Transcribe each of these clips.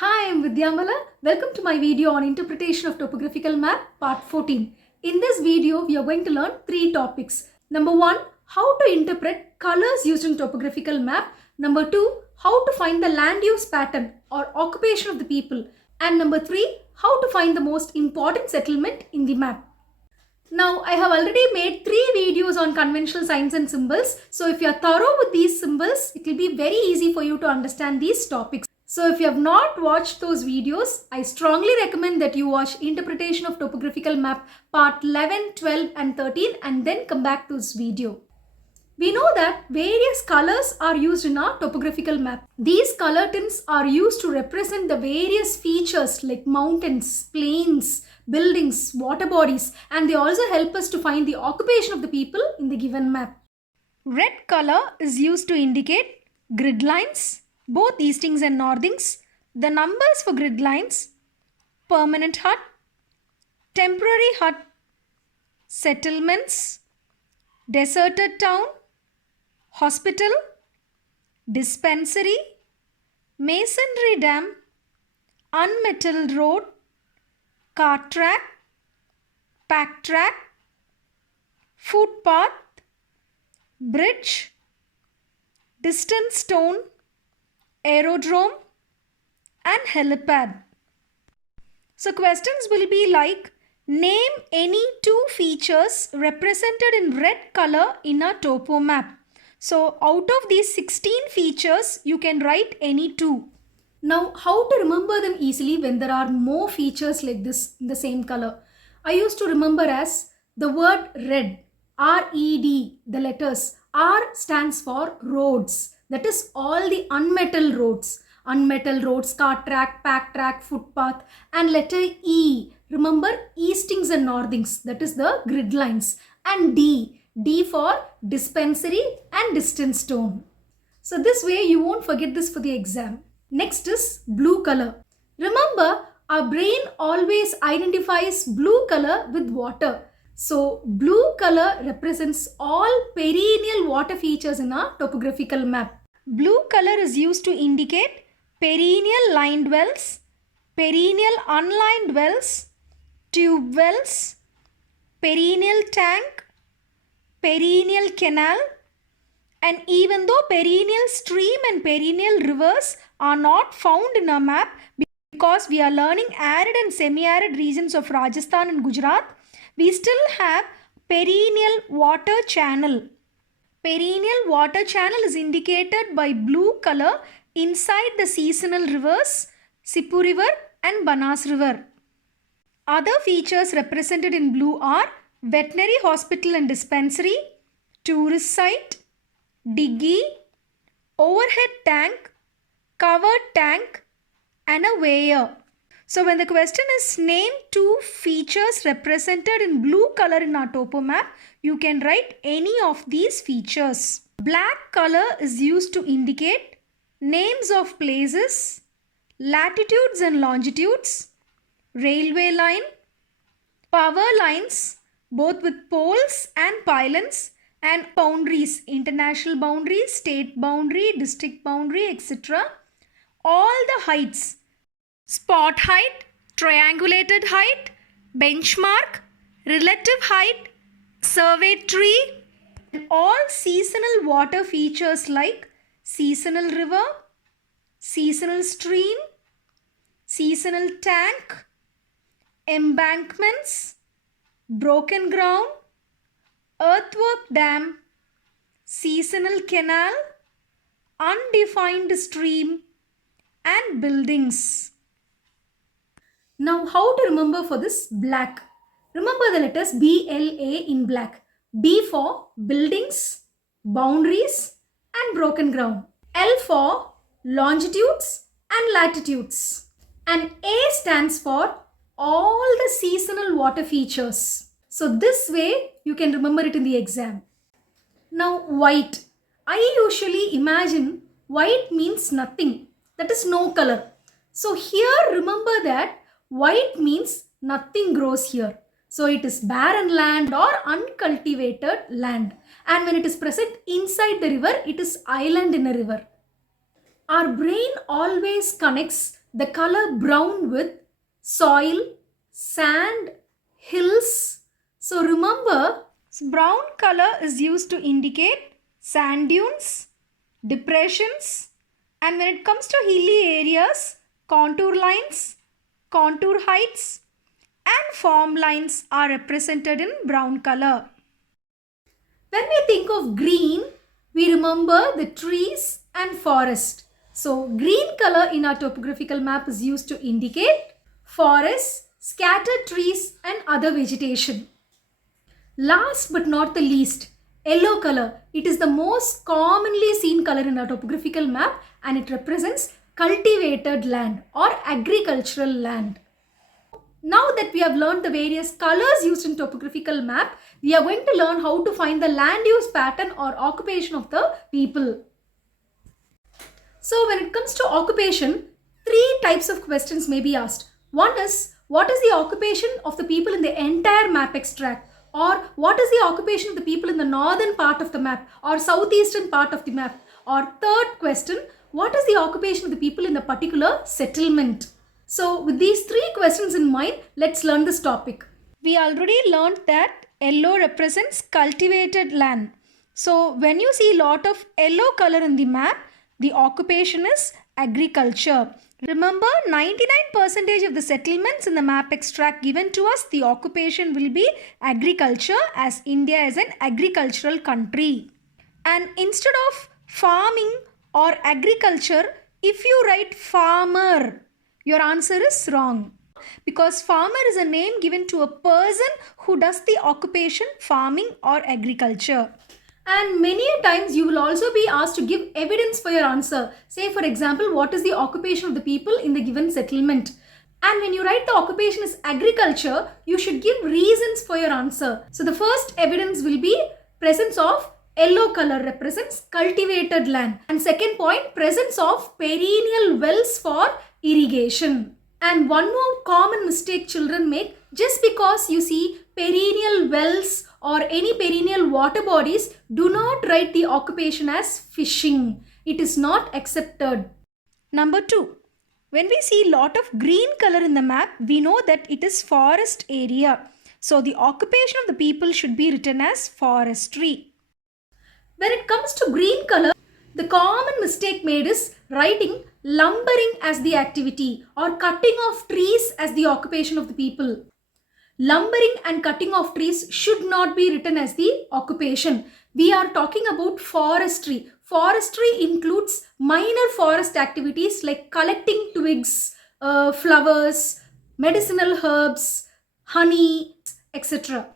Hi, I'm Vidyamala. Welcome to my video on interpretation of topographical map part 14. In this video, we are going to learn three topics. Number 1, how to interpret colors used in topographical map. Number 2, how to find the land use pattern or occupation of the people. And number 3, how to find the most important settlement in the map. Now, I have already made 3 videos on conventional signs and symbols. So, if you are thorough with these symbols, it will be very easy for you to understand these topics. So, if you have not watched those videos, I strongly recommend that you watch Interpretation of Topographical Map part 11, 12 and 13 and then come back to this video. We know that various colors are used in our topographical map. These color tints are used to represent the various features like mountains, plains, buildings, water bodies, and they also help us to find the occupation of the people in the given map. Red color is used to indicate grid lines, both eastings and northings. The numbers for grid lines: permanent hut, temporary hut, settlements, deserted town, hospital, dispensary, masonry dam, unmetalled road, cart track, pack track, footpath, bridge, distant stone, aerodrome and helipad. So questions will be like, name any 2 features represented in red color in a topo map. So out of these 16 features, you can write any 2. Now, how to remember them easily when there are more features like this in the same color? I used to remember as the word red, R-E-D, the letters. R stands for roads. That is all the unmetalled roads. Unmetalled roads, cart track, pack track, footpath. And letter E, remember eastings and northings. That is the grid lines. And D, D for dispensary and distant stone. So this way you won't forget this for the exam. Next is blue color. Remember, our brain always identifies blue color with water. So blue color represents all perennial water features in our topographical map. Blue color is used to indicate perennial lined wells, perennial unlined wells, tube wells, perennial tank, perennial canal, and even though perennial stream and perennial rivers are not found in our map because we are learning arid and semi-arid regions of Rajasthan and Gujarat, we still have perennial water channel. Perennial water channel is indicated by blue color inside the seasonal rivers, Sipu River and Banas River. Other features represented in blue are veterinary hospital and dispensary, tourist site, diggy, overhead tank, covered tank and a weir. So when the question is name 2 features represented in blue color in our topo map, you can write any of these features. Black color is used to indicate names of places, latitudes and longitudes, railway line, power lines, both with poles and pylons, and boundaries, international boundary, state boundary, district boundary, etc. All the heights, spot height, triangulated height, benchmark, relative height, survey tree, and all seasonal water features like seasonal river, seasonal stream, seasonal tank, embankments, broken ground, earthwork dam, seasonal canal, undefined stream and buildings. Now how to remember for this black? Remember the letters B-L-A in black. B for buildings, boundaries and broken ground. L for longitudes and latitudes. And A stands for all the seasonal water features. So this way you can remember it in the exam. Now white. I usually imagine white means nothing. That is no color. So here remember that white means nothing grows here. So it is barren land or uncultivated land. And when it is present inside the river, it is island in a river. Our brain always connects the color brown with soil, sand, hills. So remember, brown color is used to indicate sand dunes, depressions, and when it comes to hilly areas, contour lines, contour heights, and form lines are represented in brown color. When we think of green, we remember the trees and forest. So green color in our topographical map is used to indicate forests, scattered trees and other vegetation. Last but not the least, yellow color. It is the most commonly seen color in our topographical map and it represents cultivated land or agricultural land. Now that we have learned the various colors used in topographical map, we are going to learn how to find the land use pattern or occupation of the people. So when it comes to occupation, three types of questions may be asked. One is, what is the occupation of the people in the entire map extract? Or what is the occupation of the people in the northern part of the map or southeastern part of the map? Or third question, what is the occupation of the people in the particular settlement? So with these three questions in mind, let's learn this topic. We already learned that yellow represents cultivated land. So when you see lot of yellow color in the map, the occupation is agriculture. Remember, 99% of the settlements in the map extract given to us, the occupation will be agriculture as India is an agricultural country. And instead of farming or agriculture, if you write farmer, your answer is wrong. Because farmer is a name given to a person who does the occupation farming or agriculture. And many times you will also be asked to give evidence for your answer. Say for example, what is the occupation of the people in the given settlement? And when you write the occupation is agriculture, you should give reasons for your answer. So the first evidence will be presence of yellow color represents cultivated land. And second point, presence of perennial wells for irrigation. And one more common mistake children make, just because you see perennial wells or any perennial water bodies, do not write the occupation as fishing. It is not accepted. Number 2. When we see lot of green color in the map, we know that it is forest area. So the occupation of the people should be written as forestry. When it comes to green color, the common mistake made is writing lumbering as the activity or cutting of trees as the occupation of the people. Lumbering and cutting of trees should not be written as the occupation. We are talking about forestry. Forestry includes minor forest activities like collecting twigs, flowers, medicinal herbs, honey, etc.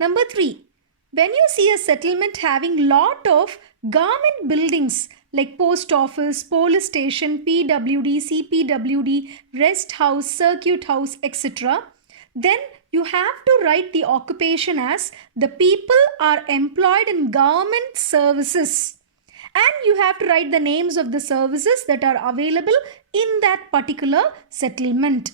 Number 3. When you see a settlement having lot of government buildings like post office, police station, PWD, CPWD, rest house, circuit house, etc., then you have to write the occupation as the people are employed in government services. And you have to write the names of the services that are available in that particular settlement.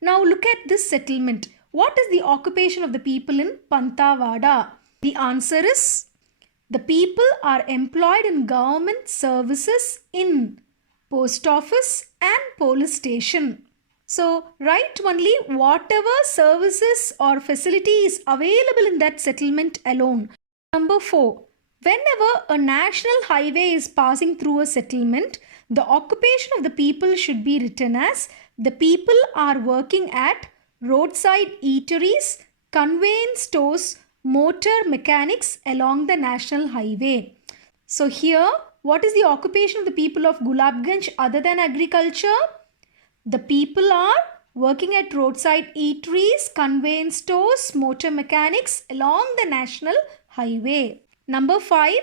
Now look at this settlement. What is the occupation of the people in Pantavada? The answer is the people are employed in government services in post office and police station. So write only whatever services or facility is available in that settlement alone. Number 4. Whenever a national highway is passing through a settlement, the occupation of the people should be written as the people are working at roadside eateries, conveyance stores, motor mechanics along the national highway. So here, what is the occupation of the people of Gulabganj other than agriculture? The people are working at roadside eateries, conveyance stores, motor mechanics along the national highway. Number 5.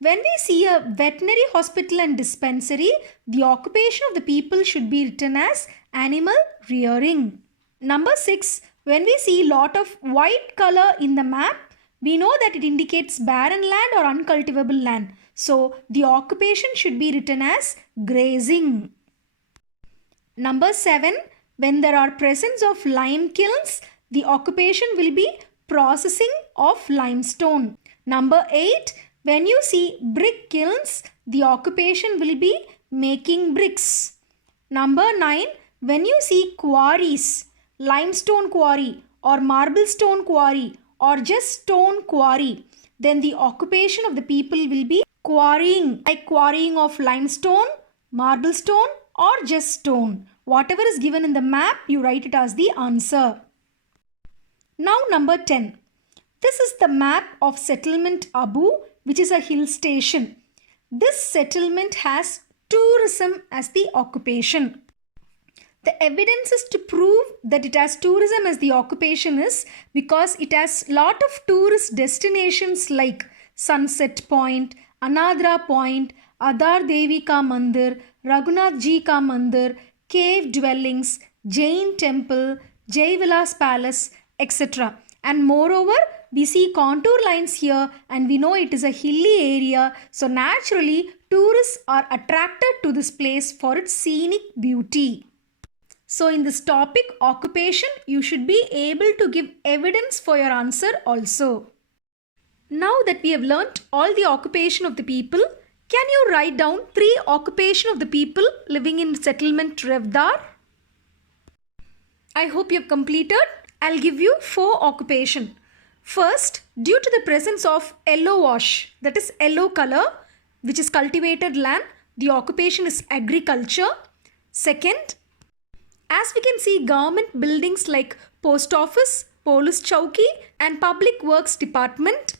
When we see a veterinary hospital and dispensary, the occupation of the people should be written as animal rearing. Number 6. When we see lot of white color in the map, we know that it indicates barren land or uncultivable land. So the occupation should be written as grazing. Number 7. When there are presence of lime kilns, the occupation will be processing of limestone. Number 8. When you see brick kilns, the occupation will be making bricks. Number 9. When you see quarries, limestone quarry or marble stone quarry or just stone quarry, then the occupation of the people will be quarrying, like quarrying of limestone, marble stone or just stone. Whatever is given in the map, you write it as the answer. Now number 10. This is the map of settlement Abu, which is a hill station. This settlement has tourism as the occupation. The evidence is to prove that it has tourism as the occupation is because it has lot of tourist destinations like Sunset Point, Anadra Point, Adar Devi Ka Mandir, Raghunath Ji Ka Mandir, cave dwellings, Jain temple, Jaivilas Palace, etc. And moreover, we see contour lines here and we know it is a hilly area. So naturally, tourists are attracted to this place for its scenic beauty. So in this topic occupation, you should be able to give evidence for your answer also. Now that we have learnt all the occupation of the people, can you write down 3 occupation of the people living in settlement Revdar? I hope you have completed. I'll give you 4 occupation. First, due to the presence of yellow wash, that is yellow color, which is cultivated land, the occupation is agriculture. Second, as we can see government buildings like post office, police chowki and public works department,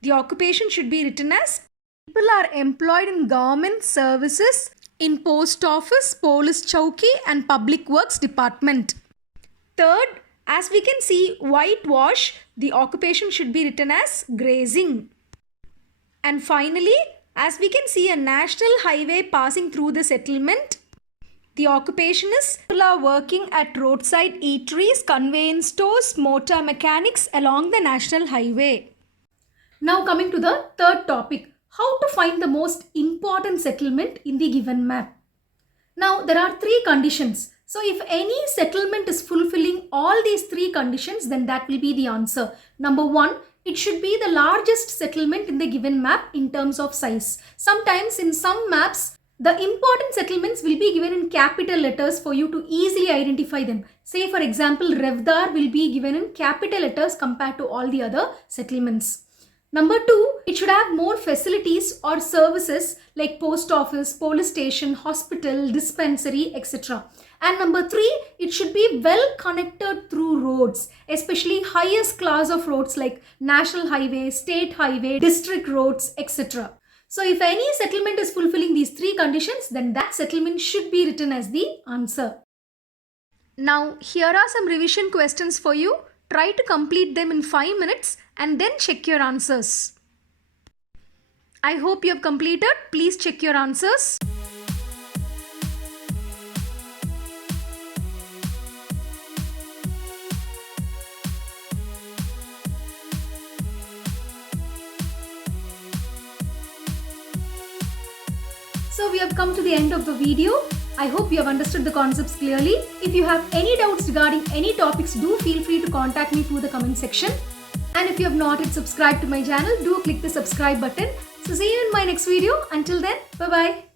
the occupation should be written as people are employed in government services in post office, police chowki and public works department. Third, as we can see whitewash, the occupation should be written as grazing. And finally, as we can see a national highway passing through the settlement, the occupation is people are working at roadside eateries, conveyance stores, motor mechanics along the national highway. Now coming to the third topic, how to find the most important settlement in the given map. Now there are 3 conditions. So if any settlement is fulfilling all these 3 conditions, then that will be the answer. Number 1, it should be the largest settlement in the given map in terms of size. Sometimes in some maps, the important settlements will be given in capital letters for you to easily identify them. Say for example, Revdar will be given in capital letters compared to all the other settlements. Number 2, it should have more facilities or services like post office, police station, hospital, dispensary, etc. And number 3, it should be well connected through roads, especially highest class of roads like national highway, state highway, district roads, etc. So if any settlement is fulfilling these 3 conditions, then that settlement should be written as the answer. Now here are some revision questions for you. Try to complete them in 5 minutes and then check your answers. I hope you have completed. Please check your answers. So we have come to the end of the video. I hope you have understood the concepts clearly. If you have any doubts regarding any topics, do feel free to contact me through the comment section. And if you have not yet subscribed to my channel, do click the subscribe button. So see you in my next video. Until then, bye-bye.